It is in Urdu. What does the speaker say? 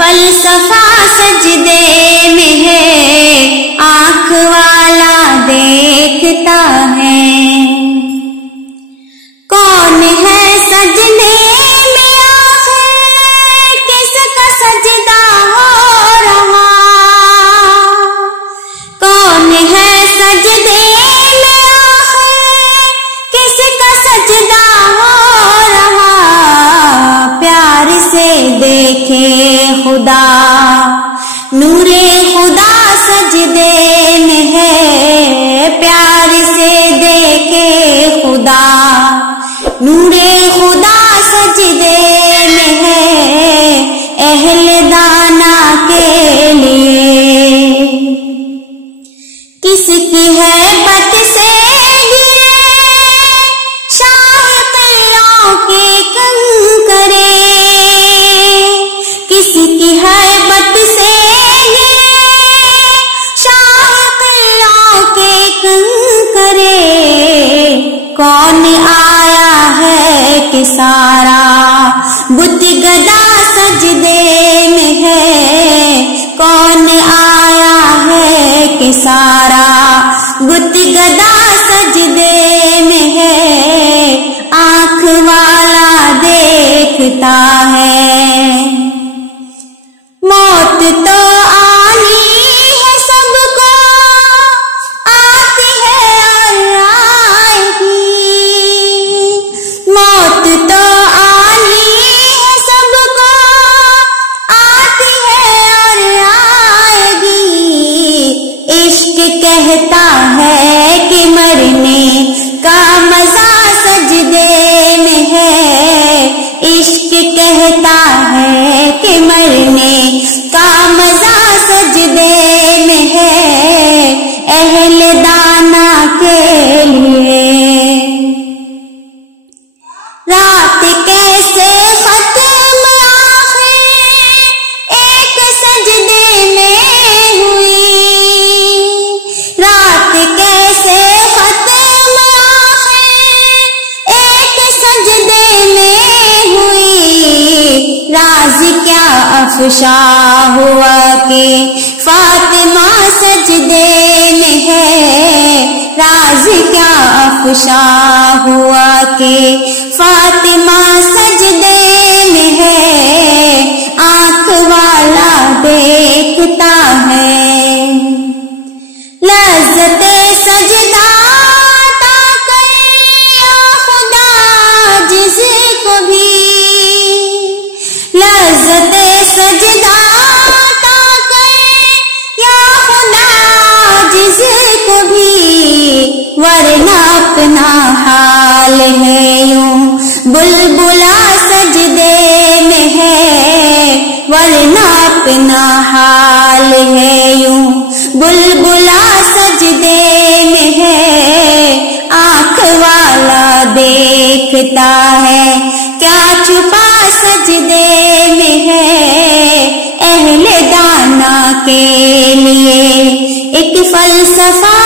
فلسفہ سجدے میں ہے، آنکھ والا دیکھتا ہے۔ کون ہے سجنے میں آخر، کس کا سجدہ ہو رہا؟ کون ہے سجدے میں آخر، کس کا سجدہ ہو رہا؟ پیار سے دیکھے خدا، نور خدا سجدے میں ہے، پیار سے دیکھے خدا، نور خدا سجدے میں ہے، اہل دانا کے لیے۔ کس کی ہے بت سے گرے شاہ قلعوں کے کنکرے، کس کی ہے بت سے گرے شاہ قلعوں کے کنکرے۔ کون آیا ہے کہ سارا بت گدا سجدے میں ہے، کون آیا ہے کہ سارا بت گدا سجدے میں ہے، آنکھ والا دیکھتا ہے۔ موت تو آنی ہے سب کو، آتی ہے اور آئے گی، موت تو آنی ہے سب کو، آتی ہے اور آئے گی۔ عشق کہتا ہے کہ مرنے کا مزہ سجدے میں ہے، عشق کہتا ہے کہ مرنے کا مزہ سجدے میں ہے، اہل دانا کے لیے۔ رات کیسے ختم آخر ایک سجدے میں ہوئی، رات کیسے ختم آخر ایک سجدے میں ہوئی۔ راز کیا افشا ہوا کہ فاطمہ سجدے میں ہے، راز کیا افشا ہوا کہ فاطمہ سجدے میں ہے، آنکھ والا دیکھتا ہے۔ لذت سجدہ عطا کر یا خدا جس کو بھی، لذت سجدہ عطا کر یا خدا جس کو بھی، ورنہ اپنا حال ہے یوں بلبلا سجدے میں ہے، ورنہ اپنا حال ہے یوں بلبلا سجدے میں ہے، آنکھ والا دیکھتا ہے کیا چھپا سجدے میں ہے، اہل دانا کے لیے ایک فلسفہ